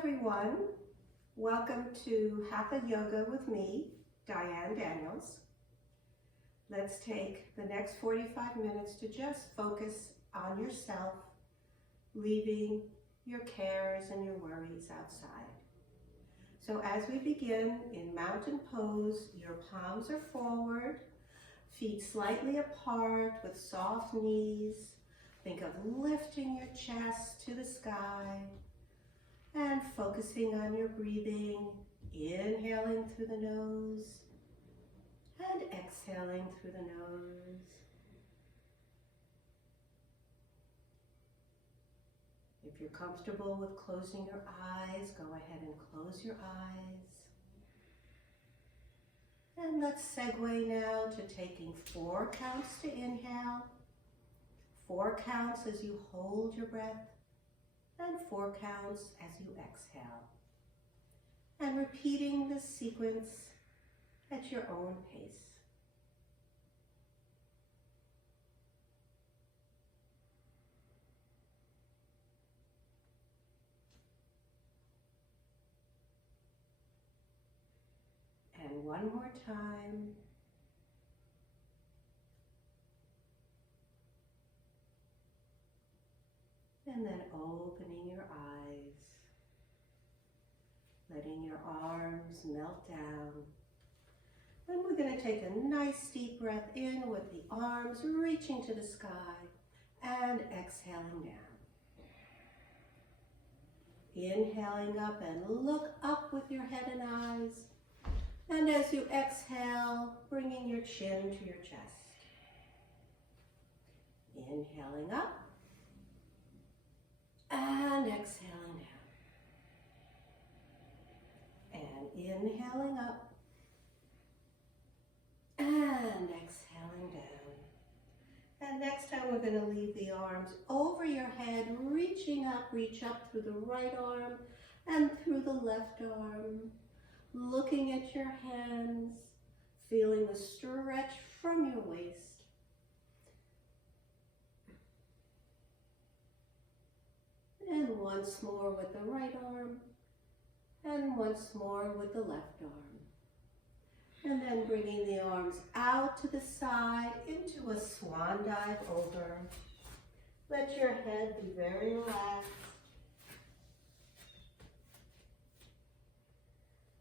everyone. Welcome to Hatha Yoga with me, Dianne Daniels. Let's take the next 45 minutes to just focus on yourself, leaving your cares and your worries outside. So as we begin in mountain pose, your palms are forward, feet slightly apart with soft knees. Think of lifting your chest to the sky and focusing on your breathing, inhaling through the nose and exhaling through the nose. If you're comfortable with closing your eyes, go ahead and close your eyes. And let's segue now to taking 4 counts to inhale, 4 counts as you hold your breath, and 4 counts as you exhale. And repeating this sequence at your own pace. And one more time. And then opening your eyes, letting your arms melt down. And we're going to take a nice deep breath in with the arms reaching to the sky and exhaling down. Inhaling up and look up with your head and eyes. And as you exhale, bringing your chin to your chest. Inhaling up. And exhaling down. And inhaling up. And exhaling down. And next time we're going to leave the arms over your head, reaching up, reach up through the right arm and through the left arm. Looking at your hands, feeling the stretch from your waist. And once more with the right arm, and once more with the left arm. And then bringing the arms out to the side into a swan dive over. Let your head be very relaxed.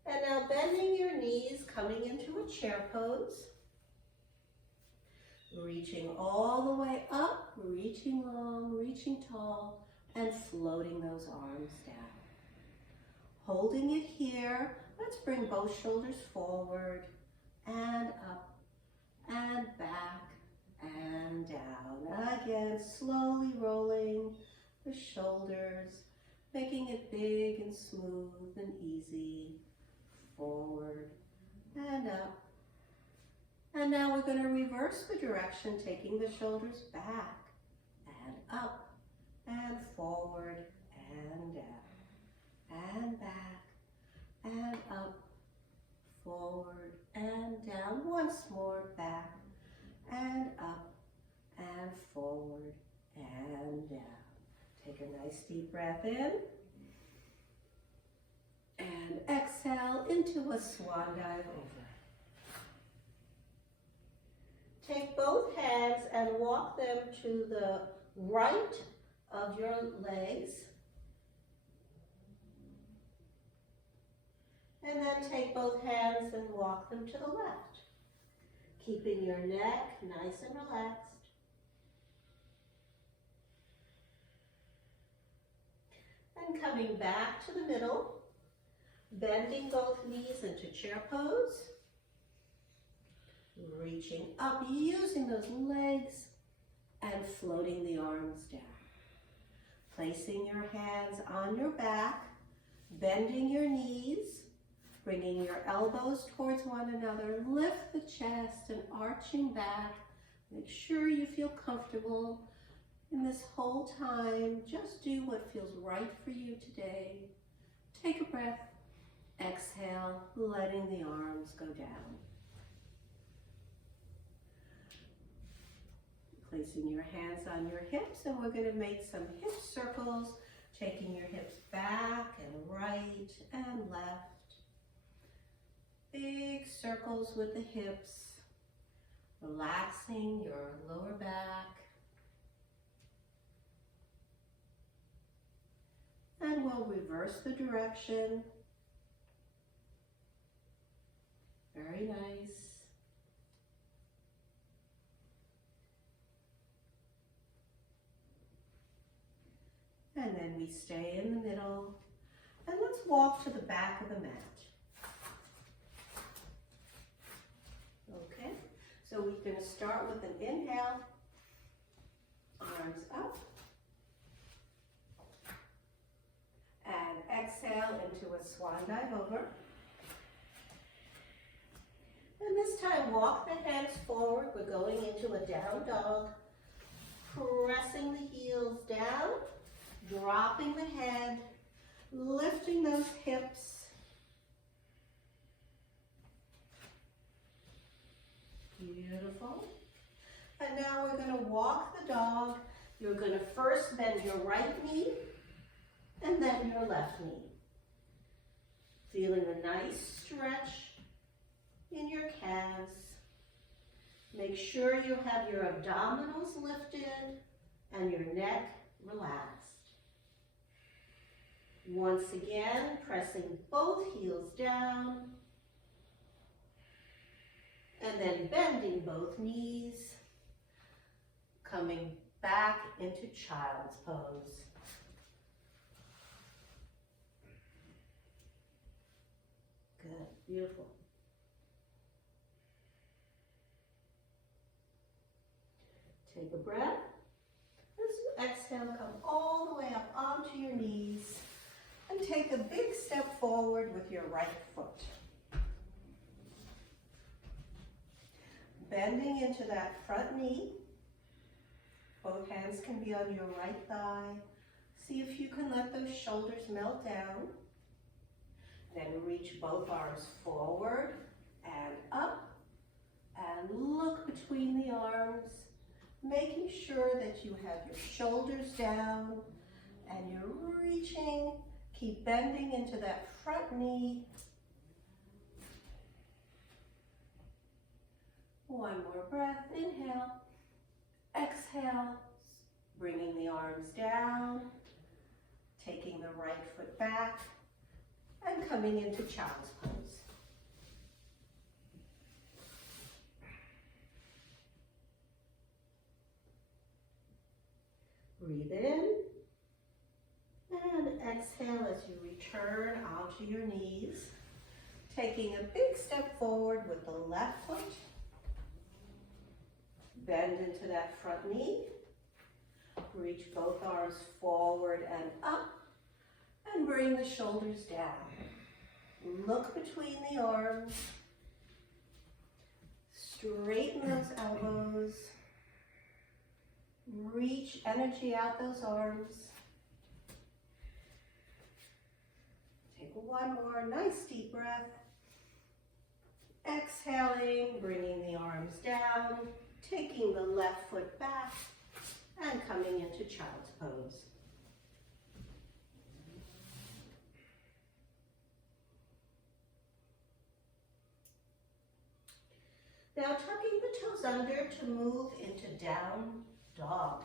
And now bending your knees, coming into a chair pose. Reaching all the way up, reaching long, reaching tall, and floating those arms down. Holding it here, let's bring both shoulders forward and up and back and down. Again, slowly rolling the shoulders, making it big and smooth and easy. Forward and up. And now we're going to reverse the direction, taking the shoulders back and up and forward and down and back and up, forward and down. Once more, back and up and forward and down. Take a nice deep breath in. And exhale into a swan dive over. Take both hands and walk them to the right of your legs. And then take both hands and walk them to the left. Keeping your neck nice and relaxed. And coming back to the middle. Bending both knees into chair pose. Reaching up, using those legs and floating the arms down. Placing your hands on your back, bending your knees, bringing your elbows towards one another. Lift the chest and arching back. Make sure you feel comfortable in this whole time. Just do what feels right for you today. Take a breath. Exhale, letting the arms go down. Placing your hands on your hips, and we're going to make some hip circles Taking your hips back and right and left. Big circles with the hips. Relaxing your lower back. And we'll reverse the direction. Very nice. And then we stay in the middle. And let's walk to the back of the mat. Okay, so we're going to start with an inhale. Arms up. And exhale into a swan dive over. And this time, walk the hands forward. We're going into a down dog. Pressing the heels down, dropping the head, lifting those hips. Beautiful. And now we're going to walk the dog. You're going to first bend your right knee and then your left knee. Feeling a nice stretch in your calves. Make sure you have your abdominals lifted and your neck relaxed. Once again, pressing both heels down and then bending both knees, coming back into child's pose. Good, beautiful. Take a breath. As you exhale, come all the way up onto your knees and take a big step forward with your right foot. Bending into that front knee. Both hands can be on your right thigh. See if you can let those shoulders melt down. Then reach both arms forward and up and look between the arms, making sure that you have your shoulders down and you're reaching. Keep bending into that front knee. One more breath. Inhale. Exhale. Bringing the arms down. Taking the right foot back. And coming into child's pose. Breathe in. And exhale as you return onto your knees. Taking a big step forward with the left foot. Bend into that front knee. Reach both arms forward and up. And bring the shoulders down. Look between the arms. Straighten those elbows. Reach energy out those arms. Take one more nice deep breath. Exhaling, bringing the arms down, taking the left foot back, and coming into child's pose. Now tucking the toes under to move into down dog.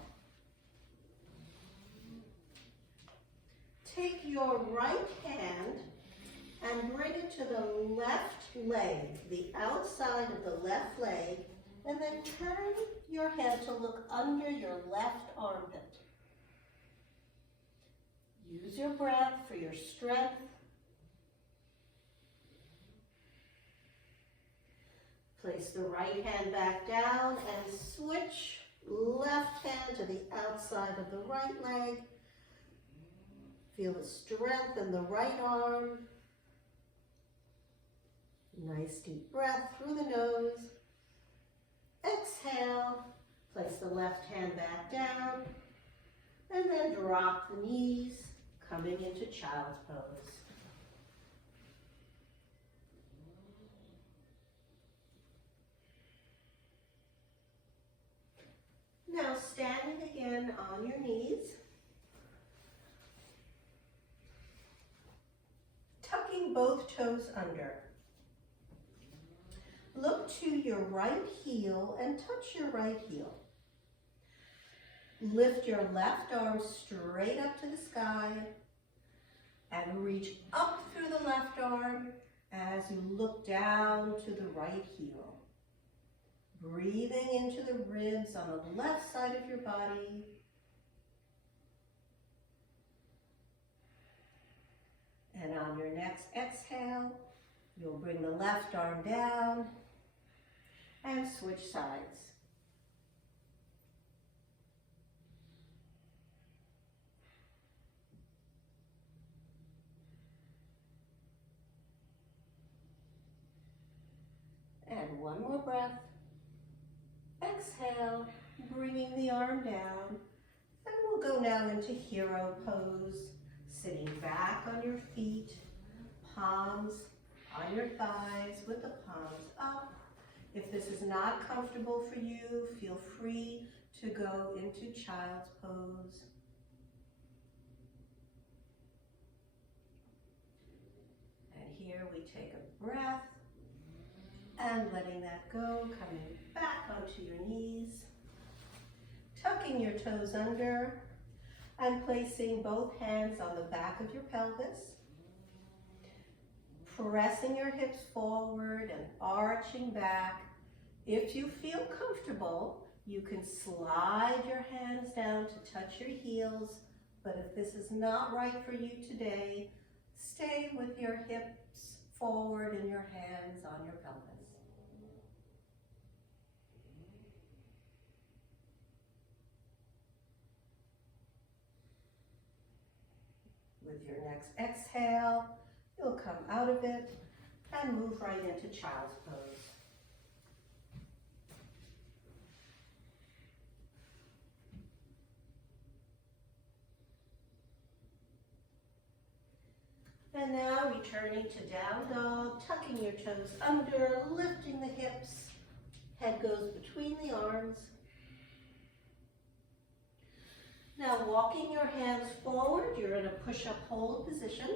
Take your right hand and bring it to the left leg, the outside of the left leg, and then turn your head to look under your left armpit. Use your breath for your strength. Place the right hand back down and switch left hand to the outside of the right leg. Feel the strength in the right arm. Nice deep breath through the nose. Exhale, place the left hand back down, and then drop the knees, coming into child's pose. Now standing again on your knees. both toes under. Look to your right heel and touch your right heel. Lift your left arm straight up to the sky and reach up through the left arm as you look down to the right heel. Breathing into the ribs on the left side of your body. And on your next exhale, you'll bring the left arm down and switch sides. And one more breath. Exhale, bringing the arm down. And we'll go now into hero pose, sitting back on your feet, palms on your thighs with the palms up. If this is not comfortable for you, feel free to go into child's pose. And here we take a breath and letting that go, coming back onto your knees, tucking your toes under and placing both hands on the back of your pelvis. Pressing your hips forward and arching back. If you feel comfortable, you can slide your hands down to touch your heels, but if this is not right for you today, stay with your hips forward and your hands on your pelvis. With your next exhale, you'll come out of it and move right into child's pose. And now returning to down dog, tucking your toes under, lifting the hips, head goes between the arms. Now walking your hands forward, you're in a push-up hold position.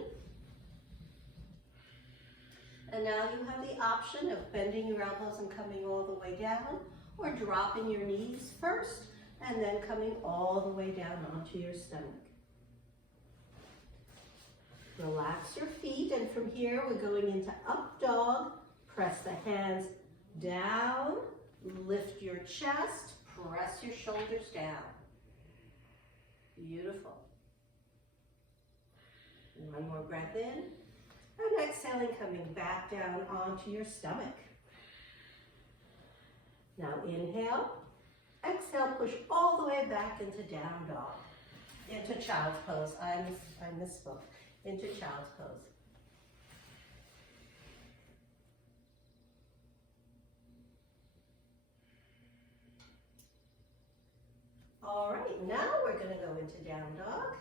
And now you have the option of bending your elbows and coming all the way down, or dropping your knees first and then coming all the way down onto your stomach. Relax your feet, and from here we're going into up dog. Press the hands down, lift your chest, press your shoulders down. Beautiful. And one more breath in, and exhaling, coming back down onto your stomach. Now inhale, exhale, push all the way back into down dog, into child's pose. I misspoke. Into child's pose. All right, now we're going to go into down dog.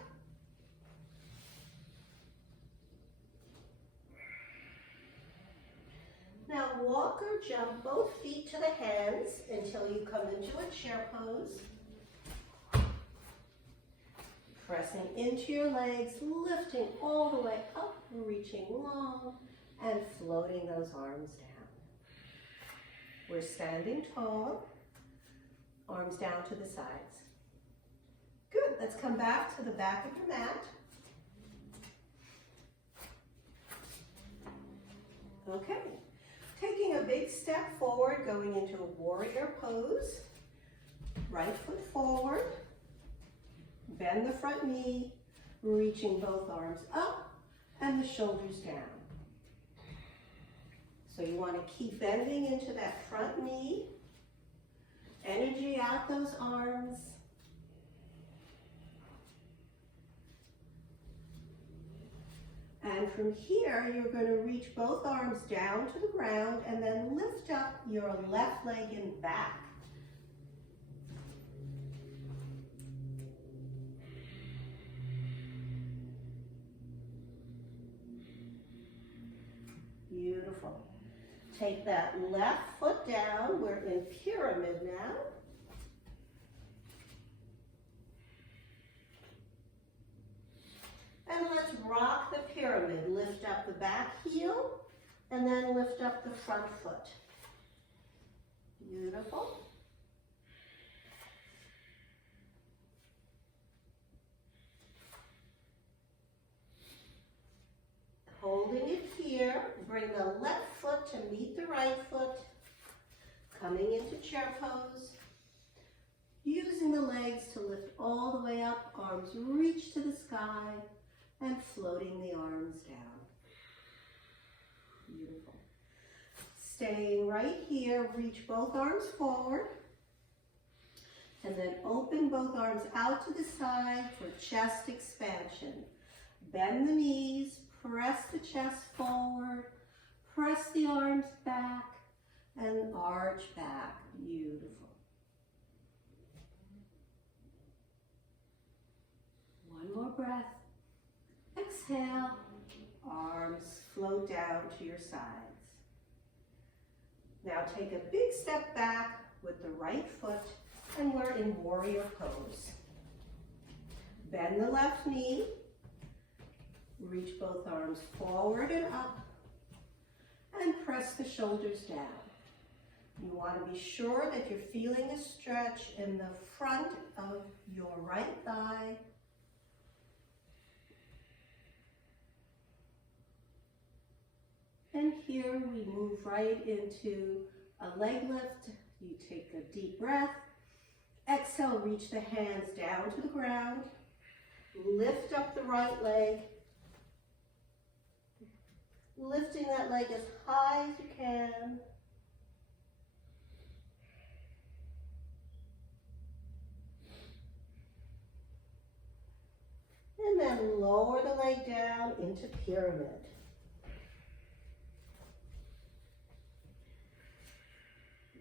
Now walk or jump both feet to the hands until you come into a chair pose. Pressing into your legs, lifting all the way up, reaching long, and floating those arms down. We're standing tall, arms down to the sides. Good, let's come back to the back of your mat. Okay, taking a big step forward, going into a warrior pose. Right foot forward. Bend the front knee, reaching both arms up and the shoulders down. So you want to keep bending into that front knee. Energy out those arms. And from here, you're going to reach both arms down to the ground and then lift up your left leg and back. Beautiful. Take that left foot down. We're in pyramid now. And let's rock the pyramid. Lift up the back heel and then lift up the front foot. Beautiful. Holding it here, bring the left foot to meet the right foot. Coming into chair pose. Using the legs to lift all the way up, arms reach to the sky, and floating the arms down. Beautiful. Staying right here, reach both arms forward, and then open both arms out to the side for chest expansion. Bend the knees, press the chest forward, press the arms back, and arch back. Beautiful. One more breath. Exhale. Arms float down to your sides. Now take a big step back with the right foot, and we're in warrior pose. Bend the left knee. Reach both arms forward and up, and press the shoulders down. You want to be sure that you're feeling a stretch in the front of your right thigh. And here we move right into a leg lift. You take a deep breath. Exhale, reach the hands down to the ground. Lift up the right leg. Lifting that leg as high as you can. And then lower the leg down into pyramid.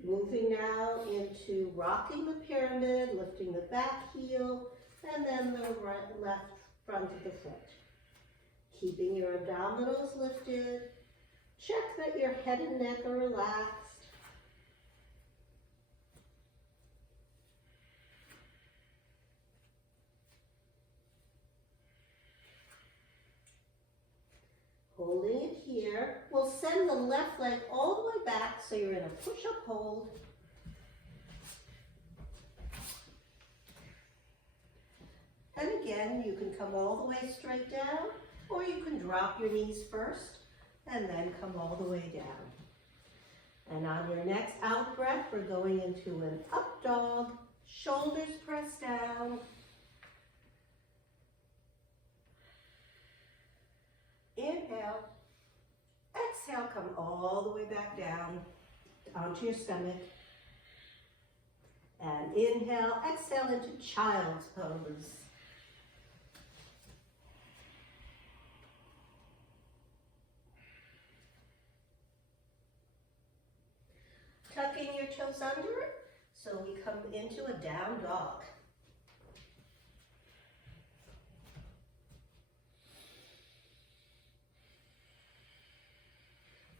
Moving now into rocking the pyramid, lifting the back heel, and then the left front of the foot. Keeping your abdominals lifted. Check that your head and neck are relaxed. Holding it here, we'll send the left leg all the way back so you're in a push-up hold. And again, you can come all the way straight down, or you can drop your knees first and then come all the way down. And on your next out breath, we're going into an up dog, shoulders pressed down. Inhale, exhale, come all the way back down onto your stomach. And inhale, exhale into child's pose. Tucking your toes under it, so we come into a down dog.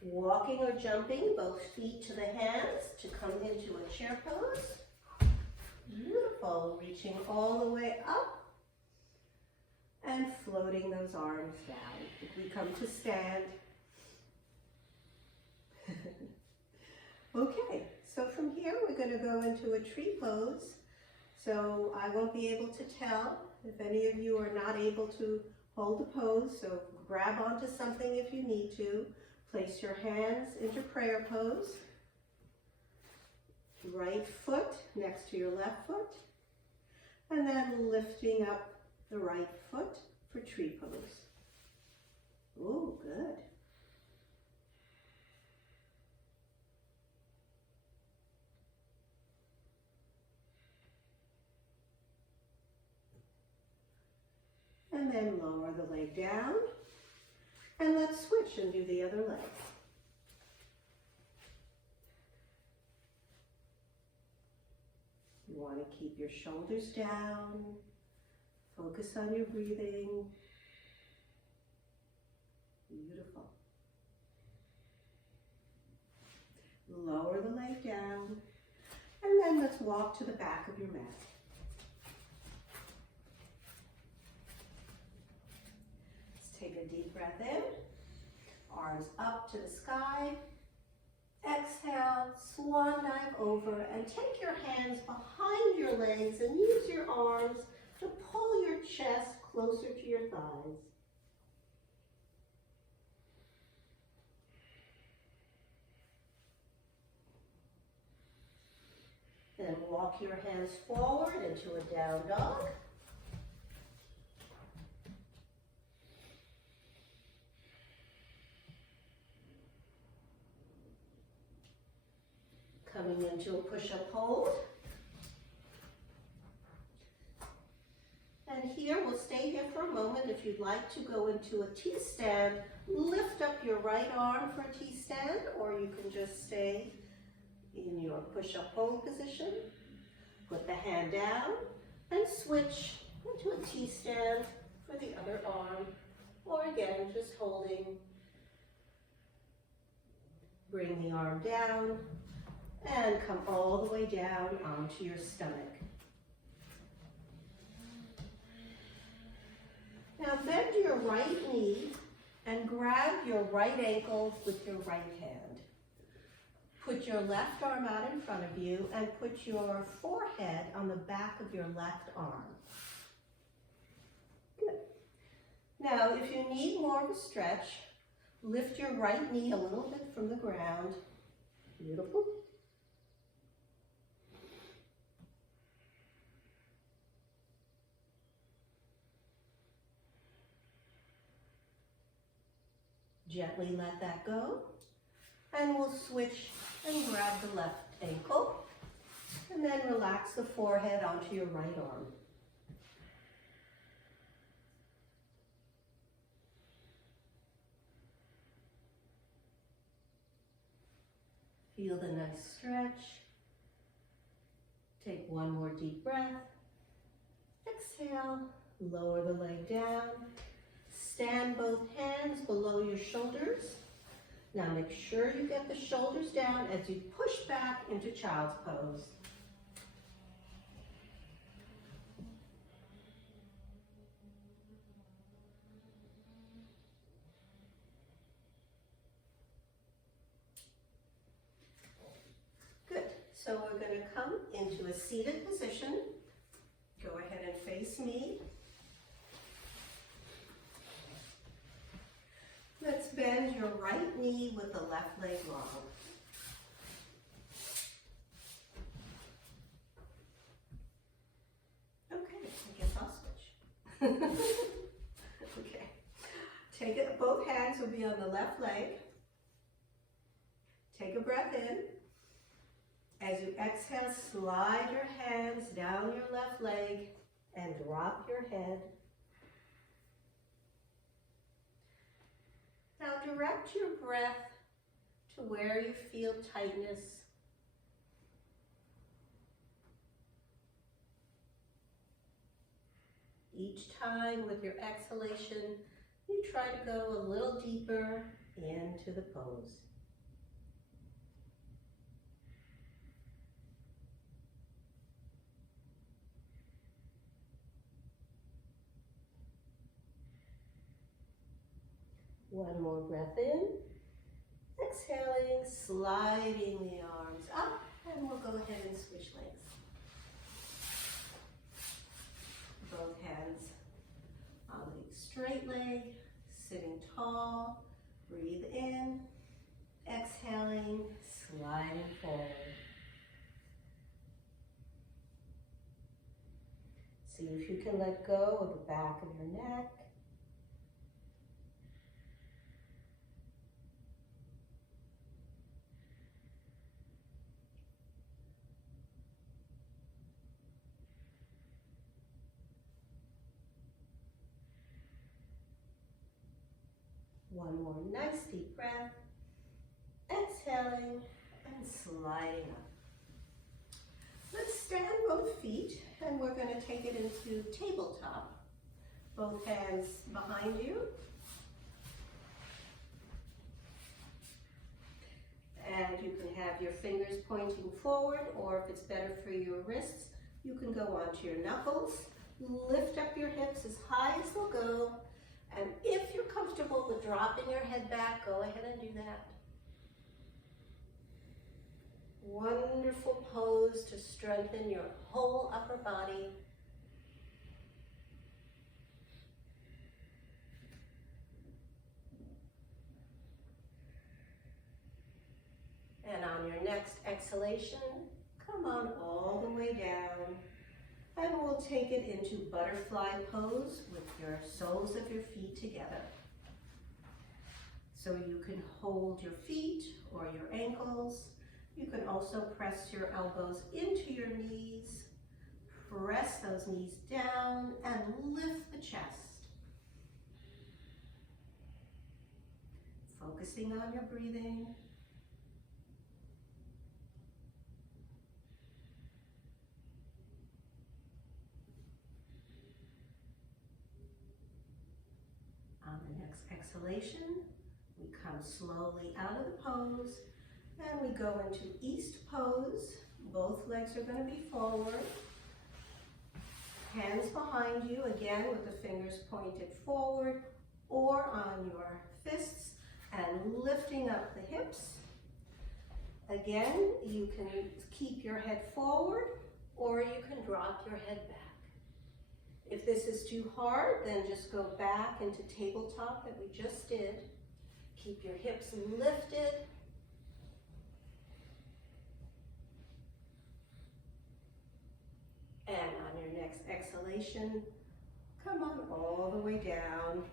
Walking or jumping both feet to the hands to come into a chair pose. Beautiful. Reaching all the way up and floating those arms down. If we come to stand. Okay, so from here we're going to go into a tree pose. So I won't be able to tell if any of you are not able to hold the pose. So grab onto something if you need to. Place your hands into prayer pose. Right foot next to your left foot. And then lifting up the right foot for tree pose. Oh, good. And then lower the leg down. And let's switch and do the other leg. You want to keep your shoulders down. Focus on your breathing. Beautiful. Lower the leg down. And then let's walk to the back of your mat. a deep breath in. Arms up to the sky. Exhale, swan dive over, and take your hands behind your legs and use your arms to pull your chest closer to your thighs. Then walk your hands forward into a down dog. Coming into a push-up hold. And here, we'll stay here for a moment. If you'd like to go into a T-stand, lift up your right arm for a T-stand, or you can just stay in your push-up hold position. Put the hand down and switch into a T-stand for the other arm, or again, just holding. Bring the arm down and come all the way down onto your stomach. Now bend your right knee and grab your right ankle with your right hand. Put your left arm out in front of you and put your forehead on the back of your left arm. Good. Now, if you need more of a stretch, lift your right knee a little bit from the ground. Beautiful. Gently let that go, and we'll switch and grab the left ankle, and then relax the forehead onto your right arm. Feel the nice stretch. Take one more deep breath. Exhale, lower the leg down. Stand both hands below your shoulders. Now make sure you get the shoulders down as you push back into child's pose. Good. So we're going to come into a seated position. Go ahead and face me. Let's bend your right knee with the left leg long. Okay, I guess I'll switch. Okay. Take it, both hands will be on the left leg. Take a breath in. As you exhale, slide your hands down your left leg and drop your head. Now direct your breath to where you feel tightness. Each time with your exhalation, you try to go a little deeper into the pose. One more breath in. Exhaling, sliding the arms up, and we'll go ahead and switch legs. Both hands on the straight leg, sitting tall. Breathe in, exhaling, sliding forward. See if you can let go of the back of your neck. One more nice deep breath. Exhaling and sliding up. Let's stand both feet and we're going to take it into tabletop. Both hands behind you. And you can have your fingers pointing forward, or if it's better for your wrists, you can go onto your knuckles. Lift up your hips as high as they'll go. And if you're comfortable dropping your head back, go ahead and do that. Wonderful pose to strengthen your whole upper body. And on your next exhalation, come on all the way down. And we'll take it into butterfly pose with your soles of your feet together. So you can hold your feet or your ankles. You can also press your elbows into your knees. Press those knees down and lift the chest. Focusing on your breathing. On the next exhalation, we come slowly out of the pose and we go into east pose. Both legs are going to be forward. Hands behind you, again with the fingers pointed forward or on your fists and lifting up the hips. Again, you can keep your head forward or you can drop your head back. If this is too hard, then just go back into tabletop that we just did. Keep your hips lifted. And on your next exhalation, come on all the way down.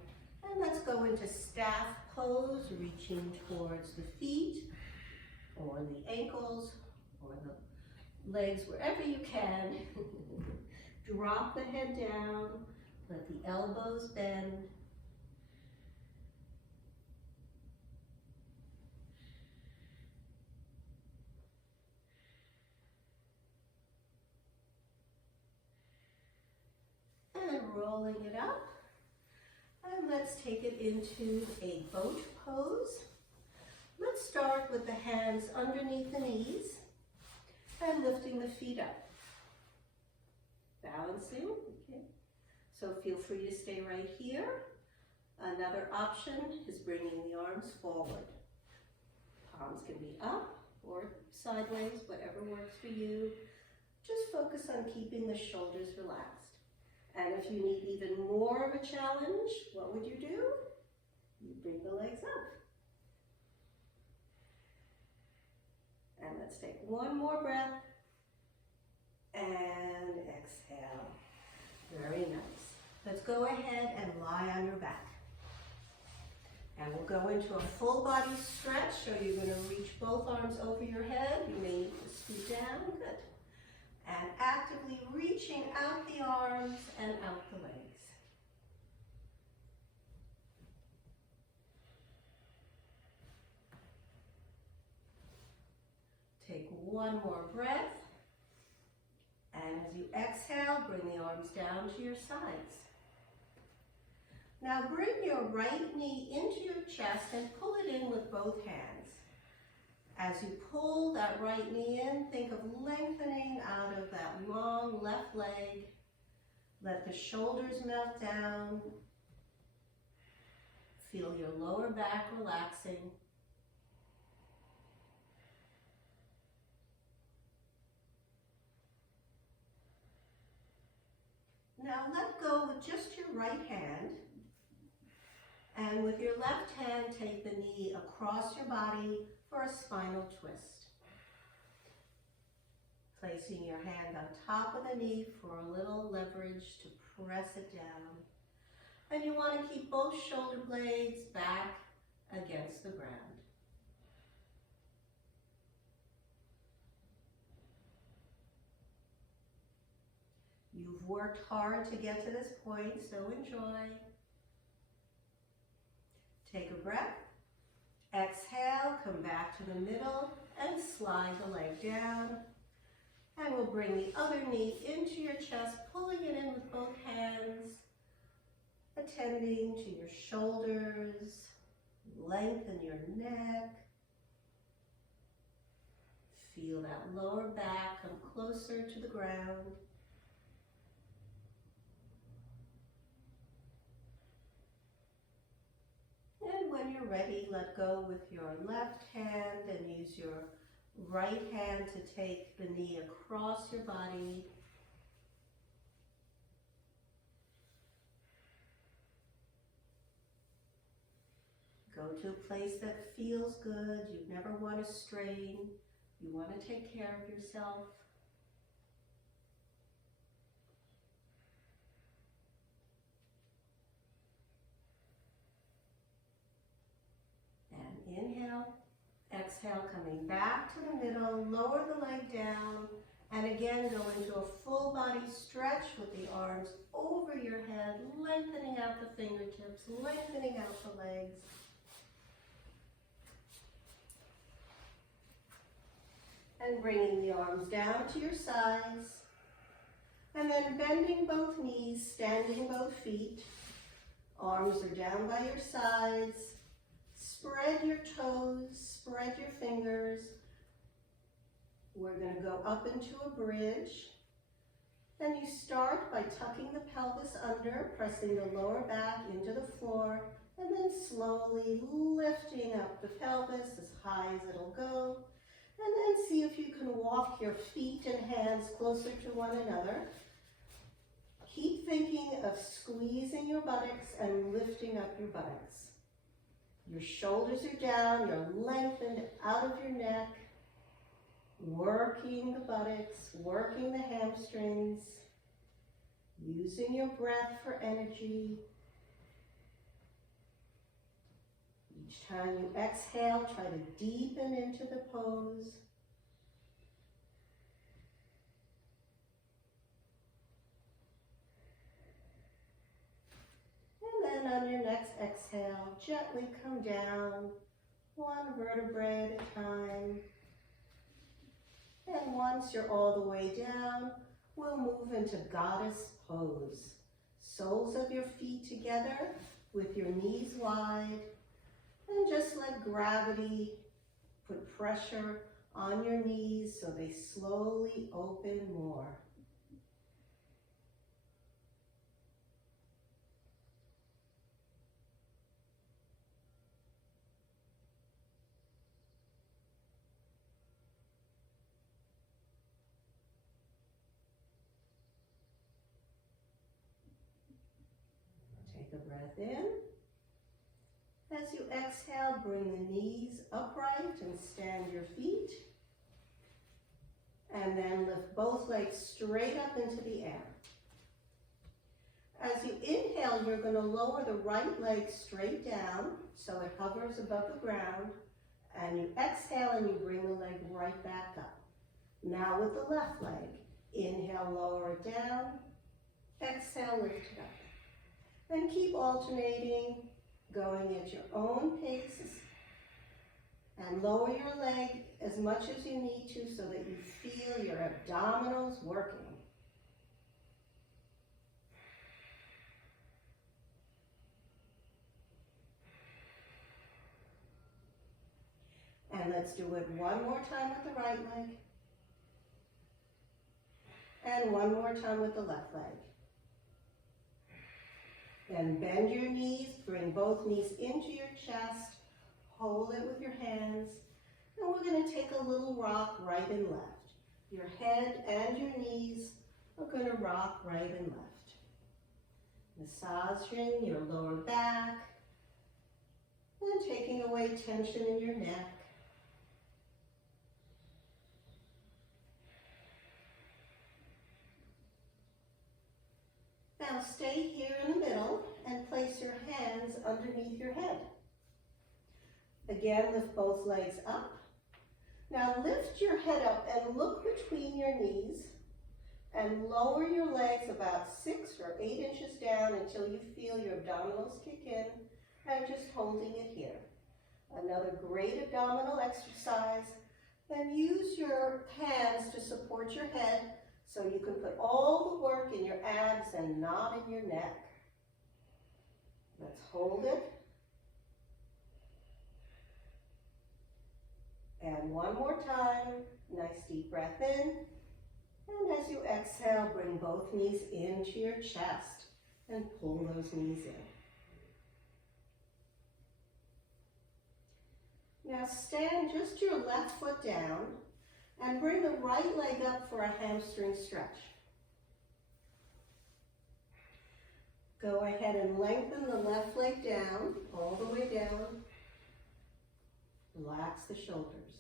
And let's go into staff pose, reaching towards the feet or the ankles or the legs, wherever you can. Drop the head down, let the elbows bend. And rolling it up. And let's take it into a boat pose. Let's start with the hands underneath the knees and lifting the feet up. Balancing, okay. So feel free to stay right here. Another option is bringing the arms forward. Palms can be up or sideways, whatever works for you. Just focus on keeping the shoulders relaxed. And if you need even more of a challenge, what would you do? You bring the legs up. And let's take one more breath. And exhale. Very nice. Let's go ahead and lie on your back. And we'll go into a full body stretch. So you're going to reach both arms over your head. You may need to scoot down. Good. And actively reaching out the arms and out the legs. Take one more breath. And as you exhale, bring the arms down to your sides. Now bring your right knee into your chest and pull it in with both hands. As you pull that right knee in, think of lengthening out of that long left leg. Let the shoulders melt down. Feel your lower back relaxing. Now let go with just your right hand, and with your left hand, take the knee across your body for a spinal twist. Placing your hand on top of the knee for a little leverage to press it down. And you want to keep both shoulder blades back against the ground. You've worked hard to get to this point, so enjoy. Take a breath. Exhale, come back to the middle and slide the leg down. And we'll bring the other knee into your chest, pulling it in with both hands, attending to your shoulders, lengthen your neck. Feel that lower back come closer to the ground. And ready, let go with your left hand and use your right hand to take the knee across your body. Go to a place that feels good. You never want to strain. You want to take care of yourself. And inhale, exhale, coming back to the middle, lower the leg down, and again go into a full body stretch with the arms over your head, lengthening out the fingertips, lengthening out the legs. And bringing the arms down to your sides. And then bending both knees, standing both feet. Arms are down by your sides. Spread your toes, spread your fingers. We're going to go up into a bridge. And you start by tucking the pelvis under, pressing the lower back into the floor, and then slowly lifting up the pelvis as high as it'll go. And then see if you can walk your feet and hands closer to one another. Keep thinking of squeezing your buttocks and lifting up your buttocks. Your shoulders are down, you're lengthened out of your neck, working the buttocks, working the hamstrings, using your breath for energy. Each time you exhale, try to deepen into the pose. And then on your next exhale, gently come down, one vertebrae at a time. And once you're all the way down, we'll move into goddess pose. Soles of your feet together with your knees wide. And just let gravity put pressure on your knees so they slowly open more. Take a breath in. As you exhale, bring the knees upright and stand your feet. And then lift both legs straight up into the air. As you inhale, you're going to lower the right leg straight down so it hovers above the ground. And you exhale and you bring the leg right back up. Now with the left leg, inhale, lower it down. Exhale, lift it up. And keep alternating, going at your own pace, and lower your leg as much as you need to so that you feel your abdominals working. And let's do it one more time with the right leg, and one more time with the left leg. Then bend your knees, bring both knees into your chest, hold it with your hands, and we're going to take a little rock right and left. Your head and your knees are going to rock right and left. Massaging your lower back, and taking away tension in your neck. Now stay here in the middle and place your hands underneath your head. Again, lift both legs up. Now lift your head up and look between your knees and lower your legs about 6 or 8 inches down until you feel your abdominals kick in, and just holding it here. Another great abdominal exercise. Then use your hands to support your head so you can put all the work in your abs and not in your neck. Let's hold it. And one more time, nice deep breath in. And as you exhale, bring both knees into your chest and pull those knees in. Now stand just your left foot down and bring the right leg up for a hamstring stretch. Go ahead and lengthen the left leg down, all the way down. Relax the shoulders.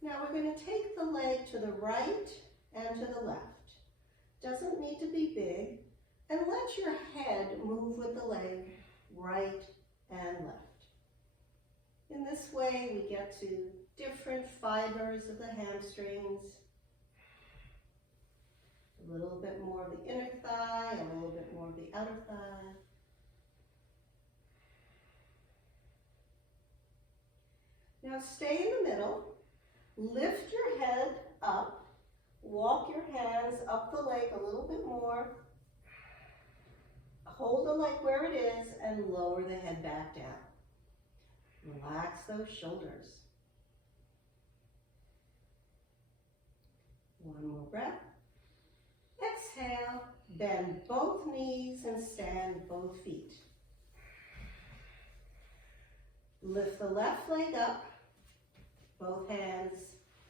Now we're going to take the leg to the right and to the left. Doesn't need to be big. And let your head move with the leg right and left. In this way, we get to different fibers of the hamstrings. A little bit more of the inner thigh, a little bit more of the outer thigh. Now stay in the middle. Lift your head up. Walk your hands up the leg a little bit more. Hold the leg where it is and lower the head back down. Relax those shoulders. One more breath. Exhale, bend both knees and stand both feet. Lift the left leg up, both hands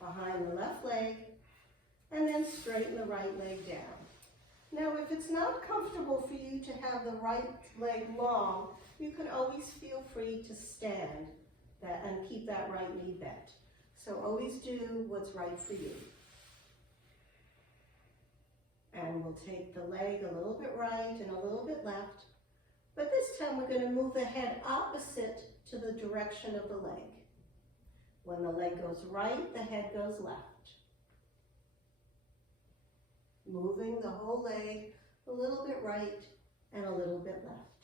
behind the left leg, and then straighten the right leg down. Now, if it's not comfortable for you to have the right leg long, you can always feel free to stand that and keep that right knee bent. So always do what's right for you. And we'll take the leg a little bit right and a little bit left. But this time we're going to move the head opposite to the direction of the leg. When the leg goes right, the head goes left. Moving the whole leg a little bit right and a little bit left.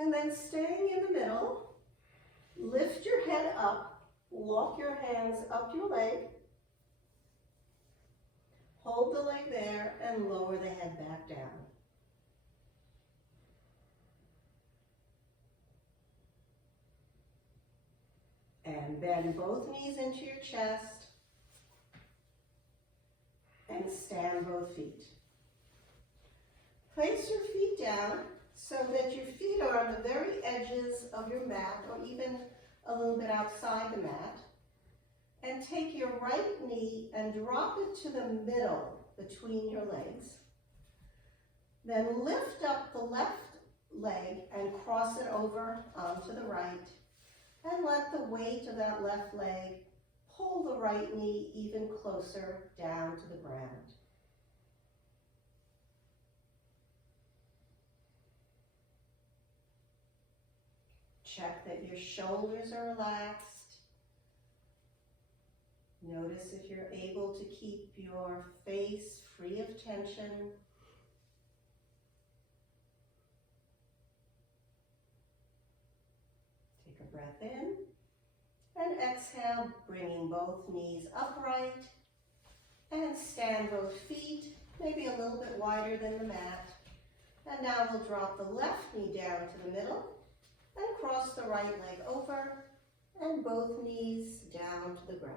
And then staying in the middle, lift your head up, walk your hands up your leg, hold the leg there and lower the head back down. And bend both knees into your chest and stand both feet. Place your feet down so that your feet are on the very edges of your mat or even a little bit outside the mat. And take your right knee and drop it to the middle between your legs. Then lift up the left leg and cross it over onto the right. And let the weight of that left leg pull the right knee even closer down to the ground. Check that your shoulders are relaxed. Notice if you're able to keep your face free of tension. Take a breath in and exhale, bringing both knees upright and stand both feet, maybe a little bit wider than the mat. And now we'll drop the left knee down to the middle and cross the right leg over and both knees down to the ground.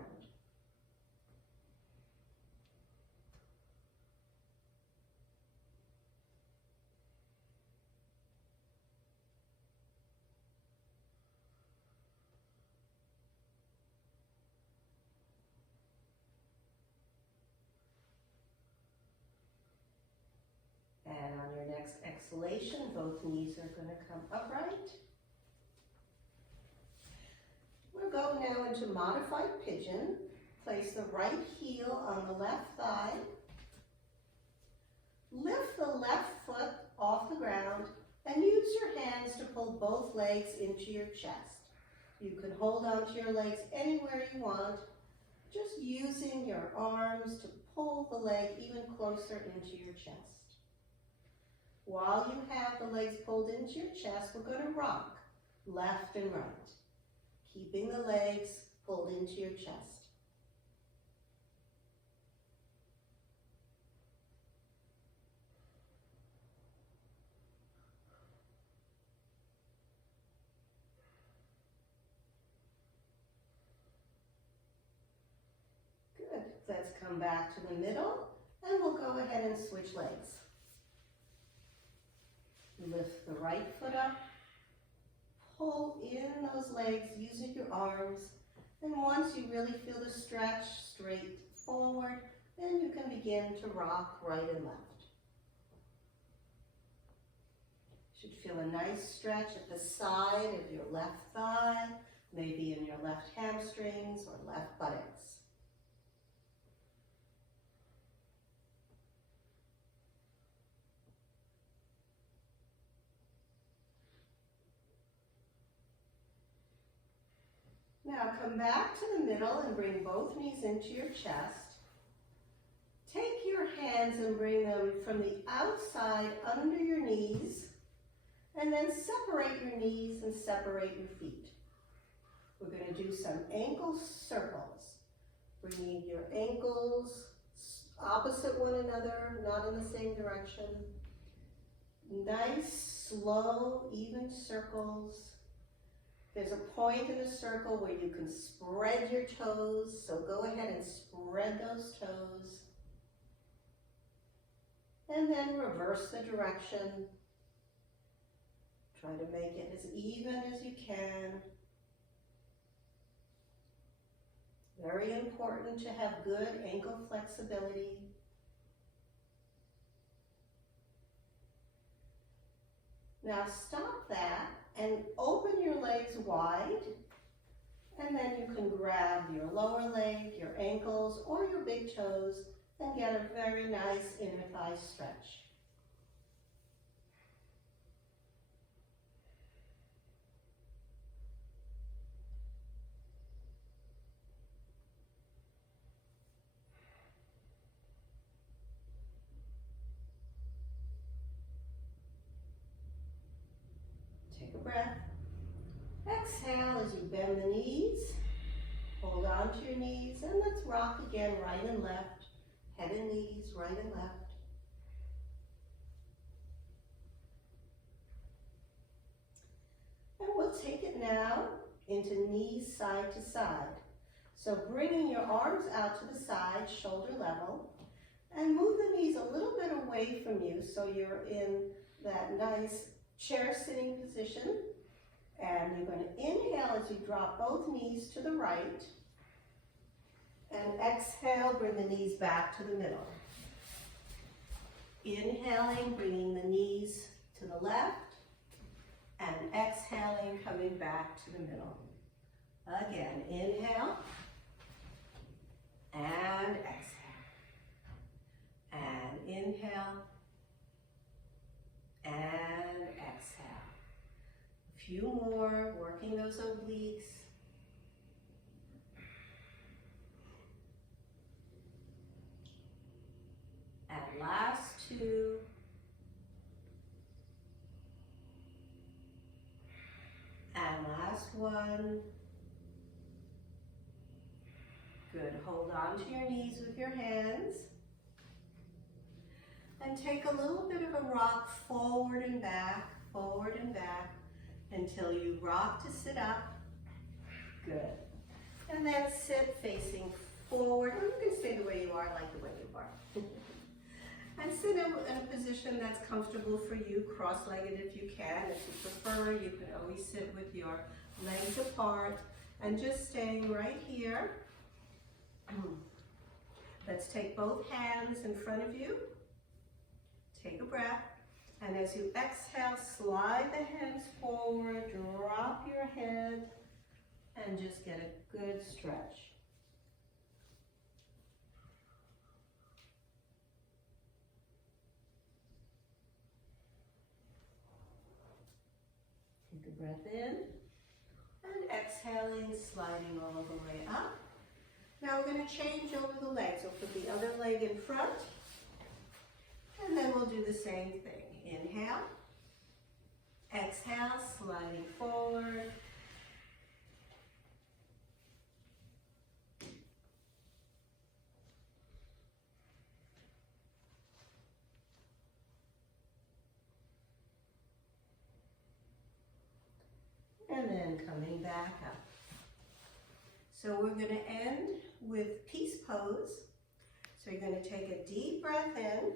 And on your next exhalation, both knees are going to come upright. We'll go now into modified pigeon. Place the right heel on the left thigh. Lift the left foot off the ground and use your hands to pull both legs into your chest. You can hold onto your legs anywhere you want, just using your arms to pull the leg even closer into your chest. While you have the legs pulled into your chest, we're going to rock left and right, keeping the legs pulled into your chest. Good. Let's come back to the middle And we'll go ahead and switch legs. Lift the right foot up. Pull in those legs using your arms. And once you really feel the stretch straight forward, then you can begin to rock right and left. You should feel a nice stretch at the side of your left thigh, maybe in your left hamstrings or left buttocks. Now come back to the middle and bring both knees into your chest. Take your hands and bring them from the outside under your knees, and then separate your knees and separate your feet. We're going to do some ankle circles. Bringing your ankles opposite one another, not in the same direction. Nice, slow, even circles. There's a point in the circle where you can spread your toes, so go ahead and spread those toes. And then reverse the direction. Try to make it as even as you can. Very important to have good ankle flexibility. Now stop that and open your legs wide, and then you can grab your lower leg, your ankles, or your big toes and get a very nice inner thigh stretch. Take a breath. Exhale as you bend the knees. Hold on to your knees, and let's rock again, right and left. Head and knees, right and left. And we'll take it now into knees side to side. So bringing your arms out to the side, shoulder level, and move the knees a little bit away from you so you're in that nice chair sitting position. And you're going to inhale as you drop both knees to the right. And exhale, bring the knees back to the middle. Inhaling, bringing the knees to the left. And exhaling, coming back to the middle. Again, inhale. And exhale. And inhale. And exhale. A few more, working those obliques. And last two. And last one. Good. Hold on to your knees with your hands. And take a little bit of a rock forward and back, until you rock to sit up. Good. And then sit facing forward. Or you can stay the way you are, like the way you are. And sit in a position that's comfortable for you, cross-legged if you can. If you prefer, you can always sit with your legs apart and just staying right here. Let's take both hands in front of you. Take a breath. And as you exhale, slide the hands forward, drop your head, and just get a good stretch. Take a breath in, and exhaling, sliding all the way up. Now we're going to change over the legs. We'll put the other leg in front, and then we'll do the same thing. Inhale, exhale, sliding forward. And then coming back up. So we're going to end with peace pose. So you're going to take a deep breath in.